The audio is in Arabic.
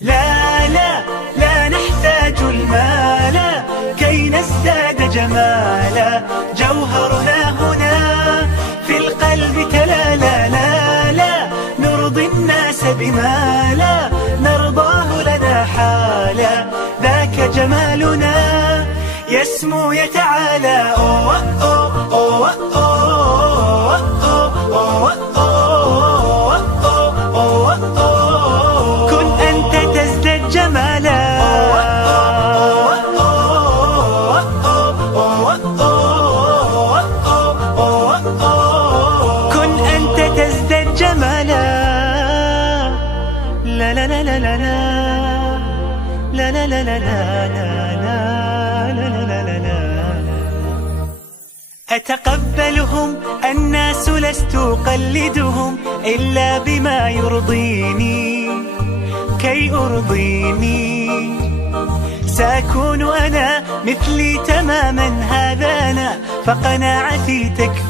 لا لا لا نحتاج المال كي نزداد جمالا، جوهرنا هنا في القلب تلالا. لا لا نرضي الناس بما لا نرضاه لنا حالا، ذاك جمالنا يسمو يتعالى. أوه أوه أوه أوه أوه أوه أوه أوه. كن أنت تزداد جمالا، كن أنت تزداد جمالا. لا لا لا لا لا لا لا لا لا لا لا لا لا. أتقبلهم الناس لست أقلدهم إلا بما يرضيني كي أرضيني. سأكون أنا مثلي تماما، هذا أنا فقناعتي تكفي.